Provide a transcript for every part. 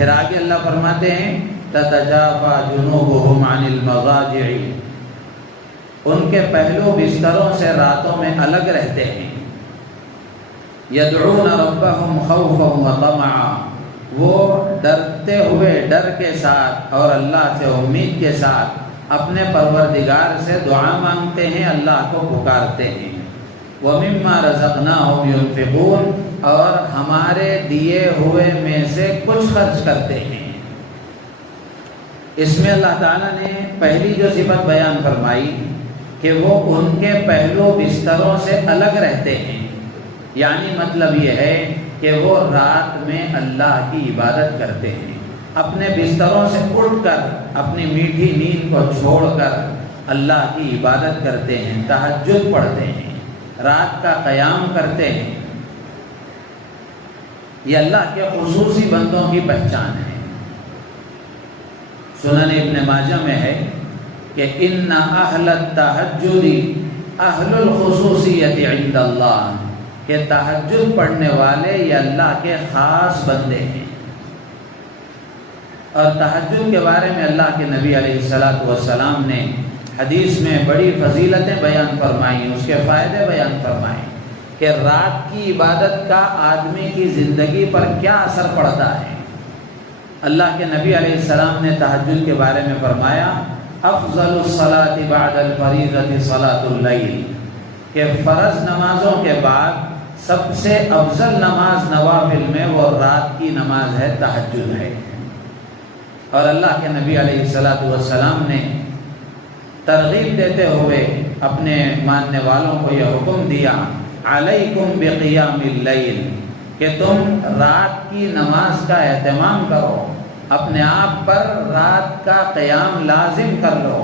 پھر آگے اللہ فرماتے ہیں تتجافى جنوبهم عن المضاجع، ان کے پہلو بستروں سے راتوں میں الگ رہتے ہیں. يدعون ربهم خوفا وطمعا، وہ ڈرتے ہوئے ڈر کے ساتھ اور اللہ سے امید کے ساتھ اپنے پروردگار سے دعا مانگتے ہیں، اللہ کو پکارتے ہیں. وَمِمَّا رَزَقْنَاهُمْ يُنْفِقُونَ، اور ہمارے دیے ہوئے میں سے کچھ خرچ کرتے ہیں. اس میں اللہ تعالیٰ نے پہلی جو صفت بیان فرمائی کہ وہ ان کے پہلو بستروں سے الگ رہتے ہیں، یعنی مطلب یہ ہے کہ وہ رات میں اللہ کی عبادت کرتے ہیں، اپنے بستروں سے اٹھ کر اپنی میٹھی نیند کو چھوڑ کر اللہ کی عبادت کرتے ہیں، تہجد پڑھتے ہیں، رات کا قیام کرتے ہیں. یہ اللہ کے خصوصی بندوں کی پہچان ہے. سنن ابن ماجہ میں ہے کہ ان اہل التہجد اہل الخصوصیت عند اللہ، کہ تہجد پڑھنے والے یہ اللہ کے خاص بندے ہیں. اور تہجد کے بارے میں اللہ کے نبی علیہ الصلوۃ والسلام نے حدیث میں بڑی فضیلتیں بیان فرمائیں، اس کے فائدے بیان فرمائیں کہ رات کی عبادت کا آدمی کی زندگی پر کیا اثر پڑتا ہے. اللہ کے نبی علیہ السلام نے تہجد کے بارے میں فرمایا افضل الصلاة بعد الفریضة صلاة اللیل، کہ فرض نمازوں کے بعد سب سے افضل نماز نوافل میں وہ رات کی نماز ہے، تہجد ہے. اور اللہ کے نبی علیہ السلام نے ترغیب دیتے ہوئے اپنے ماننے والوں کو یہ حکم دیا علیکم بقیام اللیل، کہ تم رات کی نماز کا اہتمام کرو، اپنے آپ پر رات کا قیام لازم کر لو.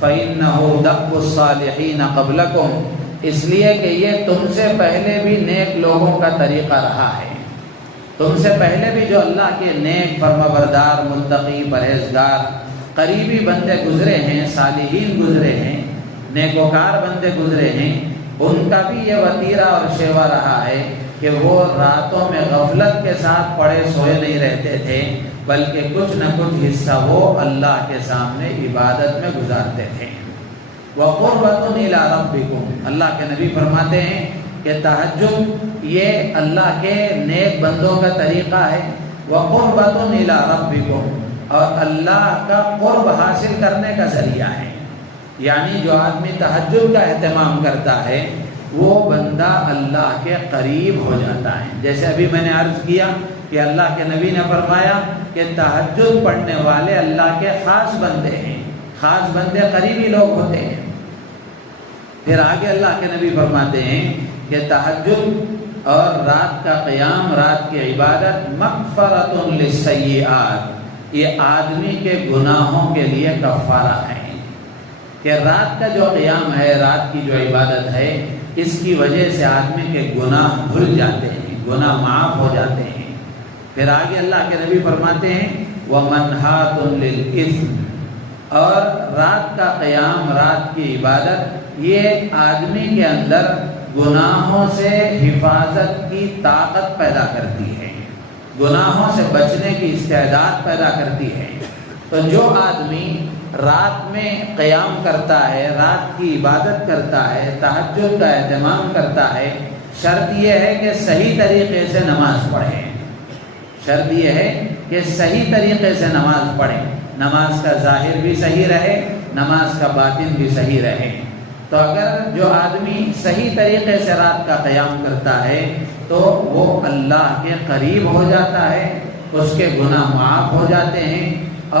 فَإِنَّهُ دَأْبُ الصَّالِحِينَ قَبْلَكُمْ، اس لیے کہ یہ تم سے پہلے بھی نیک لوگوں کا طریقہ رہا ہے. تم سے پہلے بھی جو اللہ کے نیک فرمانبردار متقی پرہیزگار قریبی بندے گزرے ہیں، صالحین گزرے ہیں، نیکوکار بندے گزرے ہیں، ان کا بھی یہ وتیرہ اور شیوا رہا ہے کہ وہ راتوں میں غفلت کے ساتھ پڑے سوئے نہیں رہتے تھے، بلکہ کچھ نہ کچھ حصہ وہ اللہ کے سامنے عبادت میں گزارتے تھے. وَقُرَّةٌ إِلَىٰ رَبِّكُمْ، اللہ کے نبی فرماتے ہیں کہ تہجد یہ اللہ کے نیک بندوں کا طریقہ ہے. وَقُرَّةٌ إِلَىٰ رَبِّكُمْ، اور اللہ کا قرب حاصل کرنے کا ذریعہ ہے. یعنی جو آدمی تہجد کا اہتمام کرتا ہے وہ بندہ اللہ کے قریب ہو جاتا ہے. جیسے ابھی میں نے عرض کیا کہ اللہ کے نبی نے فرمایا کہ تہجد پڑھنے والے اللہ کے خاص بندے ہیں، خاص بندے قریبی لوگ ہوتے ہیں. پھر آگے اللہ کے نبی فرماتے ہیں کہ تہجد اور رات کا قیام، رات کی عبادت مغفرۃ للسیئات، یہ آدمی کے گناہوں کے لیے کفارہ ہے. کہ رات کا جو قیام ہے، رات کی جو عبادت ہے، اس کی وجہ سے آدمی کے گناہ دھل جاتے ہیں، گناہ معاف ہو جاتے ہیں. پھر آگے اللہ کے نبی فرماتے ہیں وَمَنْهَاتٌ لِلْإِثْمِ، اور رات کا قیام، رات کی عبادت یہ آدمی کے اندر گناہوں سے حفاظت کی طاقت پیدا کرتی ہے، گناہوں سے بچنے کی استعداد پیدا کرتی ہے. تو جو آدمی رات میں قیام کرتا ہے، رات کی عبادت کرتا ہے، تہجد کا اہتمام کرتا ہے، شرط یہ ہے کہ صحیح طریقے سے نماز پڑھے. شرط یہ ہے کہ صحیح طریقے سے نماز پڑھے، نماز کا ظاہر بھی صحیح رہے، نماز کا باطن بھی صحیح رہے. تو اگر جو آدمی صحیح طریقے سے رات کا قیام کرتا ہے تو وہ اللہ کے قریب ہو جاتا ہے، اس کے گناہ معاف ہو جاتے ہیں،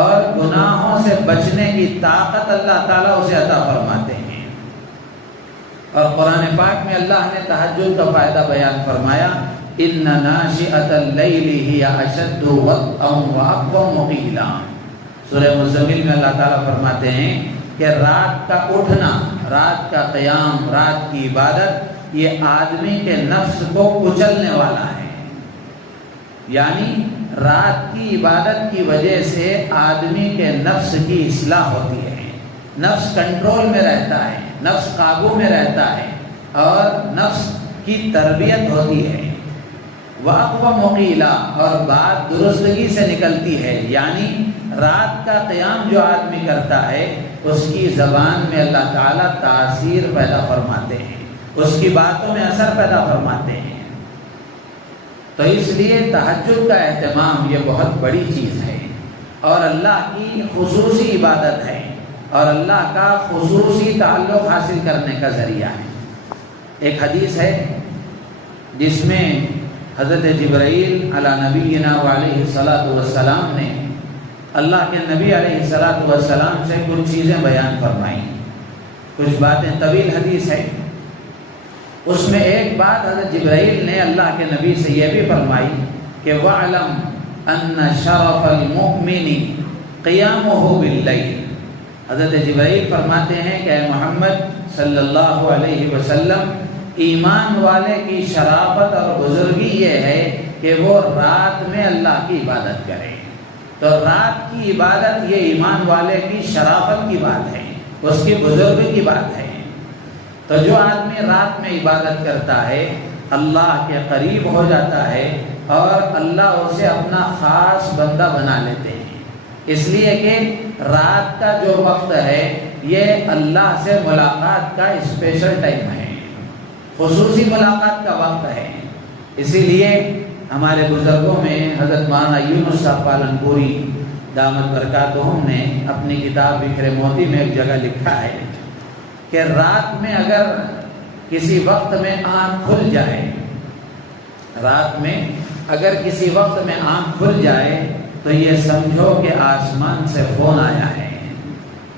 اور گناہوں سے بچنے کی طاقت اللہ تعالیٰ اسے عطا فرماتے ہیں. اور قرآن پاک میں اللہ نے تہجد کا فائدہ بیان فرمایا ان ناشئۃ اللیل ہی اشد وطئا واقوم قیلا. سورہ مزمل میں اللہ تعالیٰ فرماتے ہیں کہ رات کا اٹھنا، رات کا قیام، رات کی عبادت یہ آدمی کے نفس کو کچلنے والا ہے. یعنی رات کی عبادت کی وجہ سے آدمی کے نفس کی اصلاح ہوتی ہے، نفس کنٹرول میں رہتا ہے، نفس قابو میں رہتا ہے، اور نفس کی تربیت ہوتی ہے. وَأَقْوَمُ قِيلًا، اور بات درستگی سے نکلتی ہے، یعنی رات کا قیام جو آدمی کرتا ہے اس کی زبان میں اللہ تعالیٰ تاثیر پیدا فرماتے ہیں، اس کی باتوں میں اثر پیدا فرماتے ہیں۔ تو اس لیے تہجد کا اہتمام یہ بہت بڑی چیز ہے اور اللہ کی خصوصی عبادت ہے اور اللہ کا خصوصی تعلق حاصل کرنے کا ذریعہ ہے۔ ایک حدیث ہے جس میں حضرت جبرائیل علی نبینا علیہ الصلاۃ والسلام نے اللہ کے نبی علیہ الصلاۃ والسلام سے کچھ چیزیں بیان فرمائیں، کچھ باتیں، طویل حدیث ہے۔ اس میں ایک بات حضرت جبرائیل نے اللہ کے نبی سے یہ بھی فرمائی کہ وَعْلَمْ أَنَّ شَرَفَ الْمُؤْمِنِ قِيَامُهُ بِاللَّيْلِ۔ حضرت جبرائیل فرماتے ہیں کہ اے محمد صلی اللہ علیہ وسلم، ایمان والے کی شرافت اور بزرگی یہ ہے کہ وہ رات میں اللہ کی عبادت کرے۔ تو رات کی عبادت یہ ایمان والے کی شرافت کی بات ہے، اس کی بزرگی کی بات ہے۔ تو جو آدمی رات میں عبادت کرتا ہے اللہ کے قریب ہو جاتا ہے اور اللہ اسے اپنا خاص بندہ بنا لیتے ہیں، اس لیے کہ رات کا جو وقت ہے یہ اللہ سے ملاقات کا اسپیشل ٹائم ہے، خصوصی ملاقات کا وقت ہے۔ اسی لیے ہمارے بزرگوں میں حضرت مولانا یونس صاحب پالنپوری دامت برکاتہم نے اپنی کتاب بکھرے موتی میں ایک جگہ لکھا ہے کہ رات میں اگر کسی وقت میں آنکھ کھل جائے، رات میں اگر کسی وقت میں آنکھ کھل جائے تو یہ سمجھو کہ آسمان سے فون آیا ہے،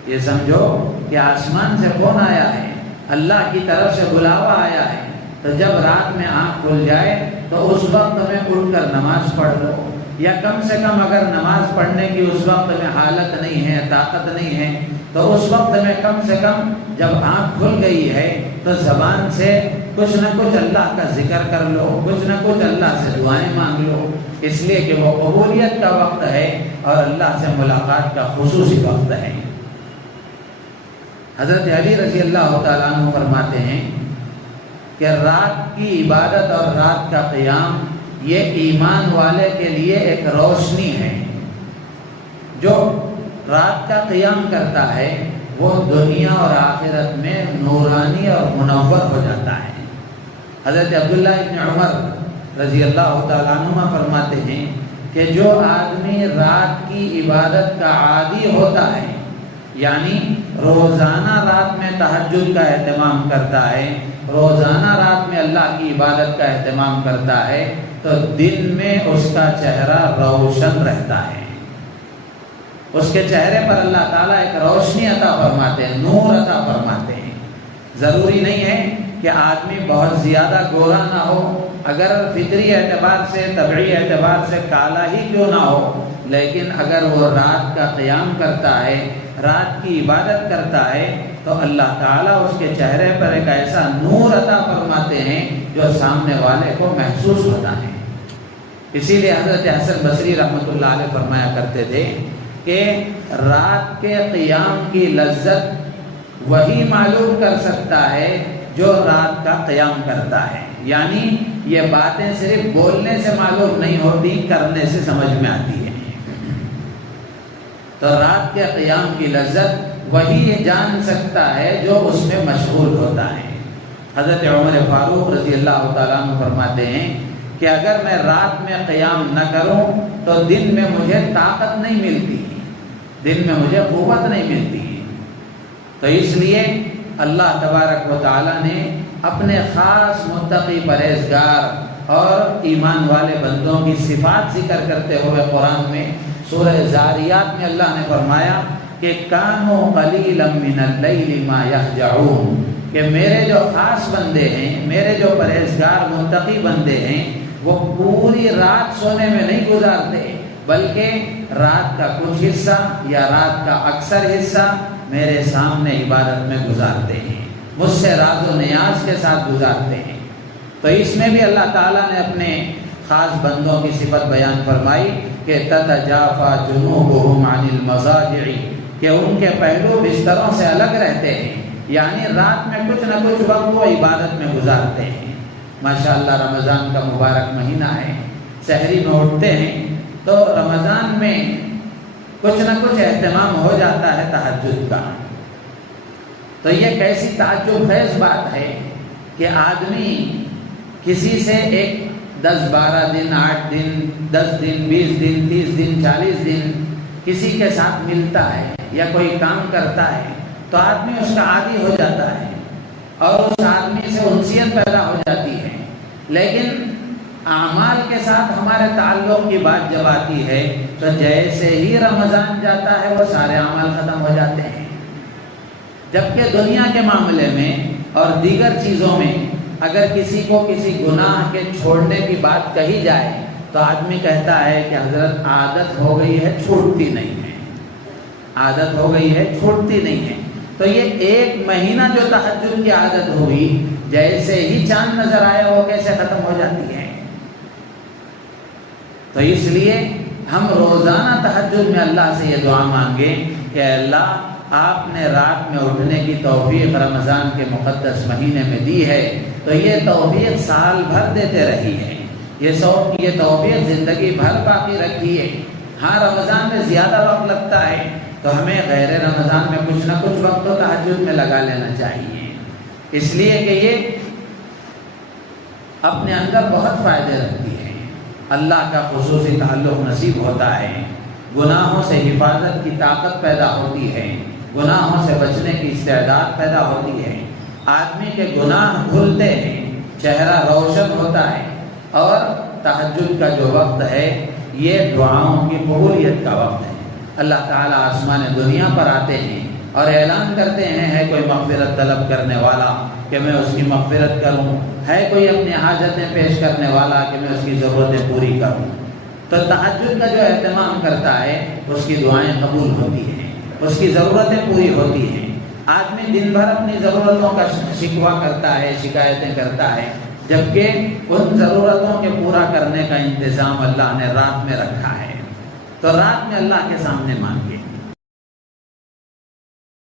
یہ سمجھو کہ آسمان سے فون آیا ہے، اللہ کی طرف سے بلاوا آیا ہے۔ تو جب رات میں آنکھ کھل جائے تو اس وقت میں اٹھ کر نماز پڑھ لو، یا کم سے کم اگر نماز پڑھنے کی اس وقت میں حالت نہیں ہے، طاقت نہیں ہے، تو اس وقت میں کم سے کم جب آنکھ کھل گئی ہے تو زبان سے کچھ نہ کچھ اللہ کا ذکر کر لو، کچھ نہ کچھ اللہ سے دعائیں مانگ لو، اس لیے کہ وہ قبولیت کا وقت ہے اور اللہ سے ملاقات کا خصوصی وقت ہے۔ حضرت علی رضی اللہ تعالیٰ عنہ فرماتے ہیں کہ رات کی عبادت اور رات کا قیام یہ ایمان والے کے لیے ایک روشنی ہے۔ جو رات کا قیام کرتا ہے وہ دنیا اور آخرت میں نورانی اور منور ہو جاتا ہے۔ حضرت عبداللہ ابن عمر رضی اللہ تعالیٰ عنہ فرماتے ہیں کہ جو آدمی رات کی عبادت کا عادی ہوتا ہے، یعنی روزانہ رات میں تہجد کا اہتمام کرتا ہے، روزانہ رات میں اللہ کی عبادت کا اہتمام کرتا ہے، تو دن میں اس کا چہرہ روشن رہتا ہے، اس کے چہرے پر اللہ تعالیٰ ایک روشنی عطا فرماتے ہیں، نور عطا فرماتے ہیں۔ ضروری نہیں ہے کہ آدمی بہت زیادہ گورا نہ ہو، اگر فطری اعتبار سے، طبعی اعتبار سے کالا ہی کیوں نہ ہو، لیکن اگر وہ رات کا قیام کرتا ہے، رات کی عبادت کرتا ہے، تو اللہ تعالیٰ اس کے چہرے پر ایک ایسا نور عطا فرماتے ہیں جو سامنے والے کو محسوس ہوتا ہے۔ اسی لیے حضرت حسن بصری رحمۃ اللہ علیہ فرمایا کرتے تھے کہ رات کے قیام کی لذت وہی معلوم کر سکتا ہے جو رات کا قیام کرتا ہے، یعنی یہ باتیں صرف بولنے سے معلوم نہیں ہوتی، کرنے سے سمجھ میں آتی ہے۔ تو رات کے قیام کی لذت وہی جان سکتا ہے جو اس میں مشغول ہوتا ہے۔ حضرت عمر فاروق رضی اللہ تعالیٰ عنہ فرماتے ہیں کہ اگر میں رات میں قیام نہ کروں تو دن میں مجھے طاقت نہیں ملتی، دن میں مجھے قوت نہیں ملتی۔ تو اس لیے اللہ تبارک و تعالیٰ نے اپنے خاص متقی پرہیزگار اور ایمان والے بندوں کی صفات ذکر کرتے ہوئے قرآن میں سورہ زاریات میں اللہ نے فرمایا کہ کانوا قلیلا من اللیل ما یہجعون، کہ میرے جو خاص بندے ہیں، میرے جو پرہیزگار متقی بندے ہیں، وہ پوری رات سونے میں نہیں گزارتے، بلکہ رات کا کچھ حصہ یا رات کا اکثر حصہ میرے سامنے عبادت میں گزارتے ہیں، مجھ سے راز و نیاز کے ساتھ گزارتے ہیں۔ تو اس میں بھی اللہ تعالیٰ نے اپنے خاص بندوں کی صفت بیان فرمائی کہ تتجافا جنوبہم عن المضاجع، کہ ان کے پہلو بستروں سے الگ رہتے ہیں، یعنی رات میں کچھ نہ کچھ وقت وہ عبادت میں گزارتے ہیں۔ ماشاءاللہ رمضان کا مبارک مہینہ ہے، سحری میں اٹھتے ہیں تو رمضان میں کچھ نہ کچھ اہتمام ہو جاتا ہے تہجد کا۔ تو یہ کیسی تعجب خیز بات ہے کہ آدمی کسی سے ایک 10-12 دن، 8 دن، 10 دن، 20 دن، 30 دن، 40 دن کسی کے ساتھ ملتا ہے یا کوئی کام کرتا ہے تو آدمی اس کا عادی ہو جاتا ہے اور اس آدمی سے انسیت پیدا ہو جاتی ہے، لیکن اعمال کے ساتھ ہمارے تعلق کی بات جب آتی ہے تو جیسے ہی رمضان جاتا ہے وہ سارے اعمال ختم ہو جاتے ہیں۔ جبکہ دنیا کے معاملے میں اور دیگر چیزوں میں اگر کسی کو کسی گناہ کے چھوڑنے کی بات کہی جائے تو آدمی کہتا ہے کہ حضرت عادت ہو گئی ہے، چھوٹتی نہیں ہے، عادت ہو گئی ہے، چھوٹتی نہیں ہے۔ تو یہ ایک مہینہ جو تہجد کی عادت ہوئی، جیسے ہی چاند نظر آیا وہ کیسے ختم ہو جاتی ہے۔ تو اس لیے ہم روزانہ تہجد میں اللہ سے یہ دعا مانگیں کہ اللہ آپ نے رات میں اٹھنے کی توفیق رمضان کے مقدس مہینے میں دی ہے، تو یہ توفیق سال بھر دیتے رہی ہے، یہ توفیق زندگی بھر باقی رکھی ہے۔ ہاں رمضان میں زیادہ وقت لگتا ہے تو ہمیں غیر رمضان میں کچھ نہ کچھ وقت تو تہجد میں لگا لینا چاہیے، اس لیے کہ یہ اپنے اندر بہت فائدے رکھتی ہے، اللہ کا خصوصی تعلق نصیب ہوتا ہے، گناہوں سے حفاظت کی طاقت پیدا ہوتی ہے، گناہوں سے بچنے کی استعداد پیدا ہوتی ہے، آدمی کے گناہ دھلتے ہیں، چہرہ روشن ہوتا ہے، اور تہجد کا جو وقت ہے یہ دعاؤں کی قبولیت کا وقت ہے۔ اللہ تعالیٰ آسمان دنیا پر آتے ہیں اور اعلان کرتے ہیں ہے کوئی مغفرت طلب کرنے والا کہ میں اس کی مغفرت کروں، ہے کوئی اپنی حاجتیں پیش کرنے والا کہ میں اس کی ضرورتیں پوری کروں۔ تو تہجد کا جو اہتمام کرتا ہے اس کی دعائیں قبول ہوتی ہیں، اس کی ضرورتیں پوری ہوتی ہیں۔ آدمی دن بھر اپنی ضرورتوں کا شکوہ کرتا ہے، شکایتیں کرتا ہے، جبکہ ان ضرورتوں کے پورا کرنے کا انتظام اللہ نے رات میں رکھا ہے۔ تو رات میں اللہ کے سامنے مانگے،